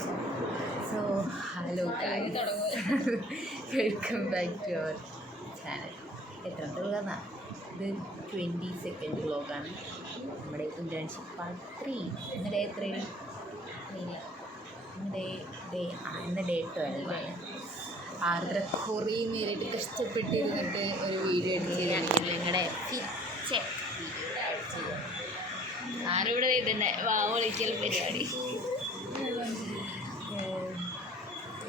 So, hello guys. Welcome back to our channel. എത്രത്തെ വ്ളോഗാണ് ഇത്? 22nd വ്ളോഗാണ്. നമ്മുടെ ഇന്റേൺഷിപ്പ് പാർട്ട് 3. ഇന്ന് ഡേ 3 ഇന്ന് ഡേ 12 ആണ്. ആർദ്ര കുറേ നേരിട്ട് കഷ്ടപ്പെട്ടിരുന്നിട്ട് ഒരു വീഡിയോ എടുക്കുകയാണെങ്കിൽ നിങ്ങളുടെ പിക്ചർ വീഡിയോ അടിച്ചു ആരിവിടെ ഇതന്നെ വാവളിക്കൽ പരിപാടി.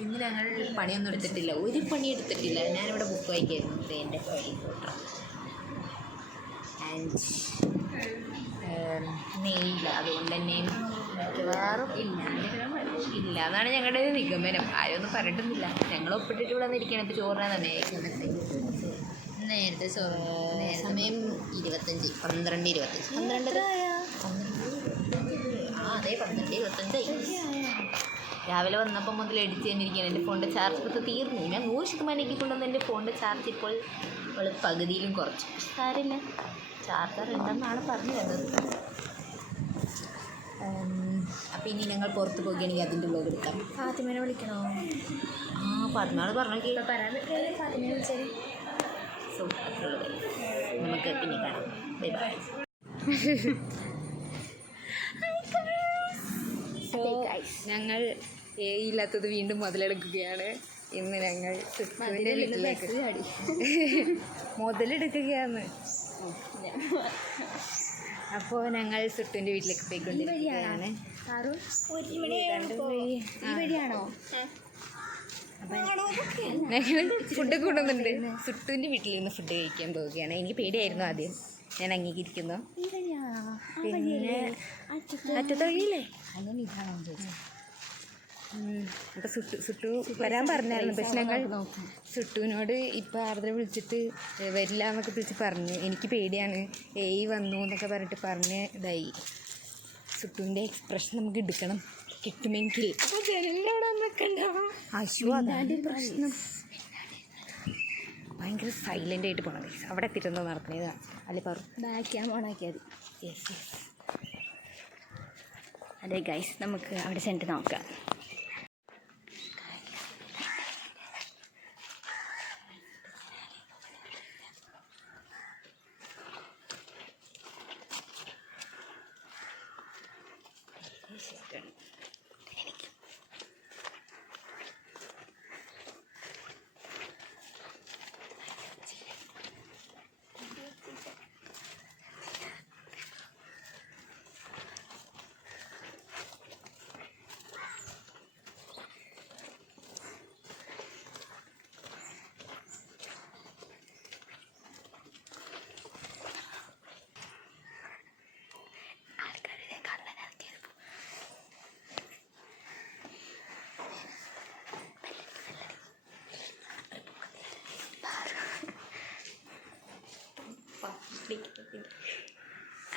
ഇന്ന് ഞങ്ങൾ പണിയൊന്നും എടുത്തിട്ടില്ല, ഒരു പണി എടുത്തിട്ടില്ല. ഞാനിവിടെ ബുക്ക് വായിക്കായിരുന്നു. എൻ്റെ ഹാരി പോട്ടർ ആൻഡ് നെയ്യില്ല, അതുകൊണ്ട് തന്നെ മിക്കവാറും ഇല്ല എന്നാണ് ഞങ്ങളുടെ നിഗമനം. ആരൊന്നും പറഞ്ഞിട്ടൊന്നുമില്ല. ഞങ്ങൾ ഒപ്പിട്ടിട്ട് ഇവിടെ വന്നിരിക്കുകയാണ്. ഇപ്പോൾ ചോറിനാ തന്നെ നേരത്തെ സമയം 12:25 അതെ 12:25. രാവിലെ വന്നപ്പോൾ മുതൽ എഡിറ്റ് ചെയ്യാനിരിക്കുകയാണ്. എൻ്റെ ഫോണിൻ്റെ ചാർജ് ഇപ്പോൾ തീർന്നു. ഞാൻ 100% കൊണ്ടുവന്ന് എൻ്റെ ഫോണിൻ്റെ ചാർജ് ഇപ്പോൾ പകുതിയിലും കുറച്ചു. പക്ഷെ കാര്യമില്ല, ചാർജർ ഉണ്ടെന്നാണ് പറഞ്ഞു തന്നത്. അപ്പോൾ ഇനി ഞങ്ങൾ പുറത്ത് പോകുകയാണെങ്കിൽ അതിൻ്റെ വ്ലോഗ് എടുക്കാം. ഫാത്തിമേനെ വിളിക്കണോ? ഫാത്തിമയോട് പറഞ്ഞു പറയാൻ പറ്റില്ല. ഫാത്തിമയെ വിളിച്ചാൽ സോ അത്രയുള്ളത്. നമുക്ക് പിന്നെ കാണാം. Bye bye. സോ ഞങ്ങൾ ഇല്ലാത്തത് വീണ്ടും മുതലെടുക്കുകയാണ്. ഇന്ന് ഞങ്ങൾ സുട്ടുവിൻ്റെ വീട്ടിലേക്ക് മുതലെടുക്കുകയാണ്. അപ്പോൾ ഞങ്ങൾ സുട്ടുവിൻ്റെ വീട്ടിലേക്ക് പോയിക്കൊണ്ടിരിക്കുകയാണ്. ഞങ്ങൾ ഫുഡ് കൊണ്ടുവന്നിട്ടുണ്ട്. സുട്ടുവിൻ്റെ വീട്ടിൽ നിന്ന് ഫുഡ് കഴിക്കാൻ പോവുകയാണ്. എനിക്ക് പേടിയായിരുന്നു ആദ്യം, ഞാൻ അംഗീകരിക്കുന്നു. പിന്നെ അറ്റത്തഴിയില്ലേ അങ്ങനെ ഇതാണോ ചോദിച്ചത്. അപ്പോൾ സുട്ടു വരാൻ പറഞ്ഞായിരുന്നു. പക്ഷെ ഞങ്ങൾ സുട്ടുവിനോട് ഇപ്പോൾ ആർദ്ര വിളിച്ചിട്ട് വരില്ല എന്നൊക്കെ വിളിച്ച് പറഞ്ഞു. എനിക്ക് പേടിയാണ്, വന്നു എന്നൊക്കെ പറഞ്ഞിട്ട് പറഞ്ഞ് ഇതായി. സുട്ടുവിൻ്റെ എക്സ്പ്രഷൻ നമുക്ക് എടുക്കണം, കിട്ടുമെങ്കിൽ. അശു അതാണ് പ്രശ്നം. ഭയങ്കര സൈലൻ്റ് ആയിട്ട് പോകണം. അവിടെ എത്തിയിട്ടെന്തോ നടക്കണേതാണ്. അല്ലെ പറ ബാക്കിയാ ഓണാക്കിയത്. യെസ് യെസ് അതെ ഗൈസ്, നമുക്ക് അവിടെ ചെന്നിട്ട് നോക്കാം.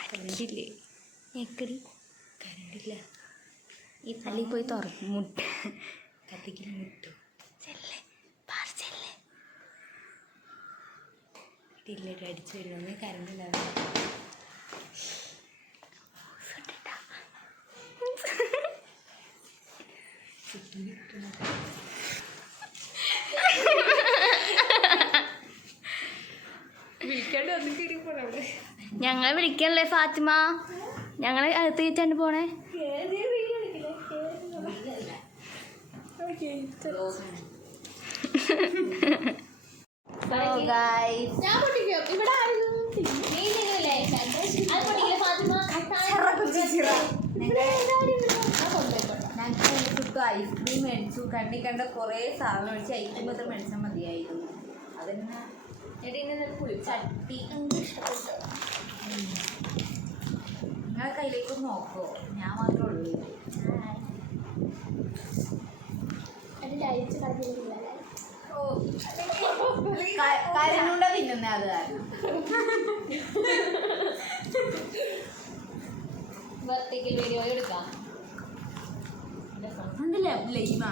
കരണ്ടില്ലേ? ഞെക്കടി കരണ്ടില്ല. ഈ പള്ളിയിൽ പോയി തുറക്കും മുട്ട കത്തിക്കൽ മുട്ടു ചെല്ലേ പാർച്ചല്ലേ ഇല്ലേട്ട് അടിച്ചു വരുന്നത് കരണ്ടില്ലാതെ. വിളിക്കാണ്ട് ഒന്നും കയറി പോണവിടെ. ഞങ്ങളെ വിളിക്കണല്ലേ ഫാത്തിമ, ഞങ്ങളെ അകത്ത് കയറ്റാണ്ട് പോണേ. ഐസ്ക്രീം മേടിച്ചു, കണ്ണി കണ്ട കുറേ സാധനം മേടിച്ചു. ഐസ്ക്രീം മാത്രം മേടിച്ചാൽ മതിയായിരുന്നു. അതന്നെ ചട്ടി ഇഷ്ടപ്പെട്ടു. നിങ്ങളെ കയ്യിലേക്ക് നോക്കോ? ഞാൻ മാത്രമേ ഉള്ളൂ. കരഞ്ഞൂണ്ട തിന്നുന്നേ, അത് കാരണം. ബർത്ത്ഡേക്ക് വീഡിയോ എടുക്കാം. ഉണ്ടല്ലേ ലൈമ?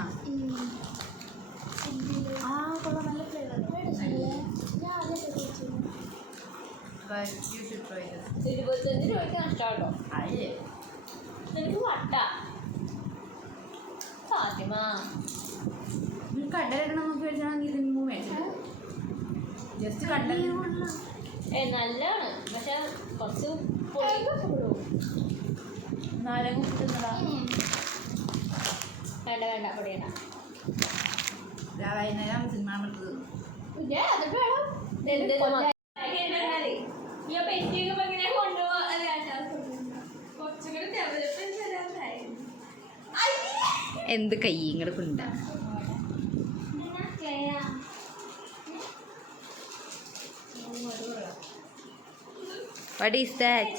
കൊള്ളാം, നല്ല flavour. You should try this. 25 രൂപയ്ക്ക് നഷ്ടമാട്ടോ. അല്ലേ നിനക്ക് വട്ട കടലിടണം നോക്കി മേടിച്ചാണെങ്കിൽ ഇതിന് മുമ്പ് മേടിച്ചത് ജസ്റ്റ് കടൽ നല്ലതാണ് പക്ഷെ കുറച്ച് നാലകം കിട്ടുന്നതാ. വേണ്ട വേണ്ട പൊടിയണ്ട. വൈകുന്നേരം സിനിമ എടുത്തത് എന്ത് കൈ ഇങ്ങോട്ട് കൊണ്ട What is that?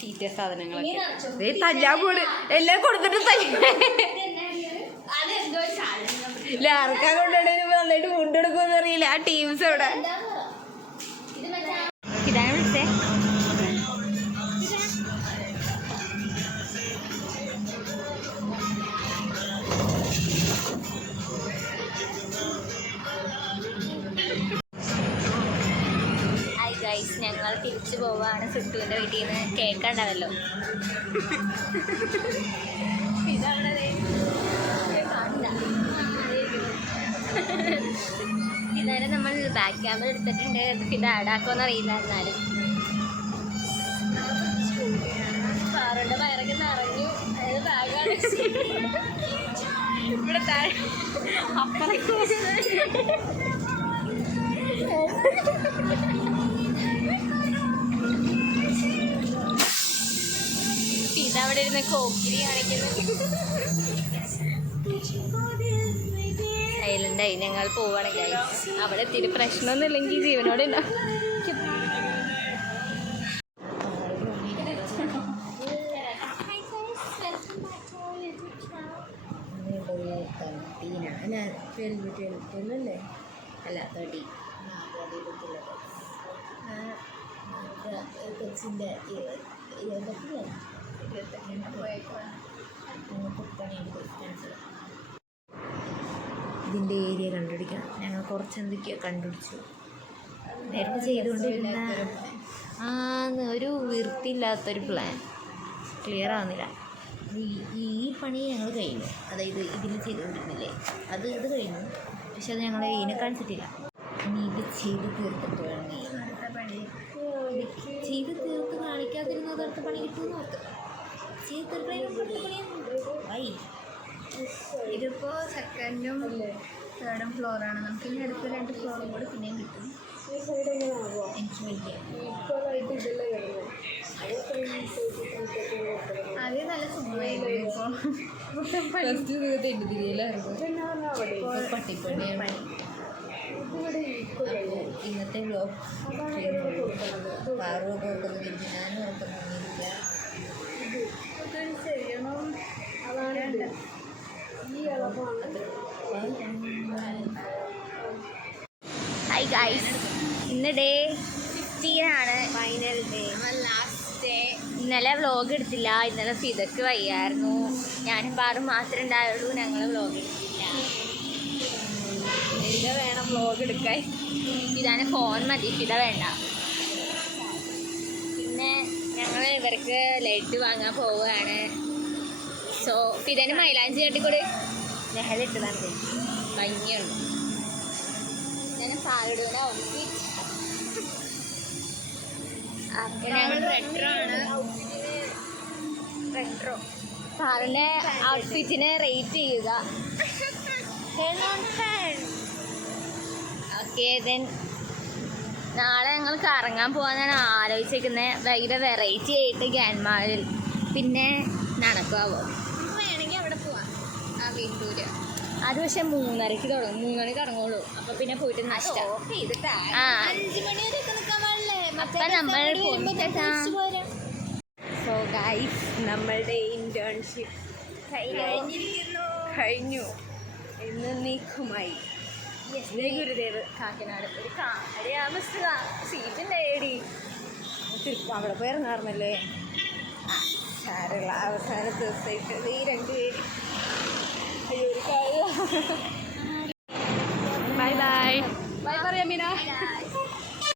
തീറ്റ സാധനങ്ങളൊക്കെ തല്ലാൻ പോണ് എല്ലാം കൊടുത്തിട്ട് ആർക്കാ കൊണ്ടുപോയി നന്നായിട്ട് ഫുഡ് എടുക്കുമെന്ന് അറിയില്ല ആ ടീംസ് അവിടെ. ഇതാണ് വിളിച്ചേ. ഗൈസ് ഞങ്ങൾ തിരിച്ചു പോവാണ് സിട്ടുവിൻ്റെ വീട്ടിൽ നിന്ന്. കേൾക്കണ്ടാവല്ലോ. ഇതായാലും നമ്മൾ ബാക്ക് ക്യാമറ എടുത്തിട്ടുണ്ട്. ഇത് ആഡാക്കുമെന്ന് അറിയില്ല. എന്നാലും കാറിൻ്റെ വയറൊക്കെ നിറഞ്ഞു. അതായത് ബാഗാണ് ഇവിടെ താഴെ അപ്പുറം. ഇതവിടെ ഇരുന്ന് കോക്കിരി കാണിക്കുന്നു. സൈലൻ്റായി ഞങ്ങൾ പോവുകയാണെങ്കിൽ അവിടെ ഇത്തിരി പ്രശ്നമൊന്നും ഇല്ലെങ്കിൽ ജീവനോടെ ഉണ്ടാവും. അല്ല 30 കൊച്ചിൻ്റെ 28 ഇതിൻ്റെ ഏരിയ കണ്ടുപിടിക്കണം. ഞങ്ങൾ കുറച്ച് എന്തൊക്കെയോ കണ്ടുപിടിച്ചു. നേരത്തെ ചെയ്തുകൊണ്ടിരുന്ന ഒരു വൃത്തിയില്ലാത്തൊരു പ്ലാൻ ക്ലിയർ ആവുന്നില്ല. ഈ പണി ഞങ്ങൾ കഴിഞ്ഞു. അതായത് ഇതിൽ ചെയ്തുകൊണ്ടിരുന്നില്ലേ ഇത് കഴിഞ്ഞു. പക്ഷെ അത് ഞങ്ങൾ ഇതിനെ കാണിച്ചിട്ടില്ല. ഇനി ഇത് ചെയ്ത് തീർത്തിട്ട് വേണം ഈ അടുത്ത പണി. ചെയ്ത് തീർത്ത് കാണിക്കാതിരുന്നത് അടുത്ത പണി കിട്ടുമെന്ന് ഓർത്ത് ചെയ്ത് തീർക്കണമെങ്കിൽ അടുത്ത പണിയാണ്. ഇതിപ്പോൾ സെക്കൻഡും തേർഡും ഫ്ലോറാണ്. നമുക്ക് ഇനി അടുത്ത 2 ഫ്ലോറും കൂടെ പിന്നെയും കിട്ടും. എനിക്ക് വലിയ ആദ്യം നല്ല സുഖമായിരുന്നു. ഇപ്പോൾ പട്ടിപ്പണിയാണ്. ഇന്നത്തെ വ്ലോഗ് പാറുവൊക്കെ ഓർക്കുന്നില്ല, ഞാനും ഓർക്കുന്നില്ല. ഹായ് ഗൈസ്, ഇന്ന് ഡേ 15 ആണ്. Final day, last day. ഇന്നലെ വ്ലോഗ് എടുത്തില്ല. ഇന്നലെ ഫിദക്ക് വയ്യായിരുന്നു. ഞാനും പാറും മാത്രമേ ഉണ്ടായുള്ളൂ. ഞങ്ങൾ വ്ലോഗ് എടുത്തില്ല. ഫിദ വേണം വ്ലോഗ് എടുക്കാൻ. ഇതാണ് ഫോൺ മതി, ഫിദ വേണ്ട. പിന്നെ ഞങ്ങൾ ഇവർക്ക് ലഡ്ഡു വാങ്ങാൻ പോവുകയാണ്. സോ ഫിദന് മൈലാഞ്ചി കെട്ടിക്കൂടെ നെഹലിട്ടതാണ്. ഭംഗിയുണ്ട്. ഞാൻ പാടുന്ന ഔട്ട്ഫിറ്റ് ഞങ്ങൾ റെട്രോ ആണ്. റെട്രോ പാറിൻ്റെ ഔട്ട്ഫിറ്റിനെ റേറ്റ് ചെയ്യുക. ഓക്കെ, ദെൻ നാളെ ഞങ്ങൾ കറങ്ങാൻ പോകാനാണ് ആലോചിച്ചിരിക്കുന്നത്. ഭയങ്കര വെറൈറ്റി ആയിട്ട് ഗ്യാൻമാരിൽ. പിന്നെ നടക്കുമോ വേണമെങ്കിൽ അവിടെ പോവാം. ആ വീട്ടൂര് അത് പക്ഷെ 3:30 തുടങ്ങും. 3 മണിക്ക് ഇറങ്ങുള്ളൂ. അപ്പോൾ പിന്നെ പോയിട്ട് നഷ്ടം. ആ 5 മണി വരെയൊക്കെ നിൽക്കാൻ പാടില്ലേ? അപ്പം നമ്മൾ സോ ഗൈസ്, നമ്മളുടെ ഇന്റേൺഷിപ്പ് കഴിഞ്ഞു എന്നേക്കുമായി. ഗുരുദേവ് കാക്കനാട് ഒരു സീറ്റുണ്ടായി. അവിടെ പോയി ഇറങ്ങാറുന്നല്ലേ. സാരമില്ല, അവസാന ദിവസമായിട്ട് ഈ 2 പേര് അയ്യോ ഒരു കാര്യം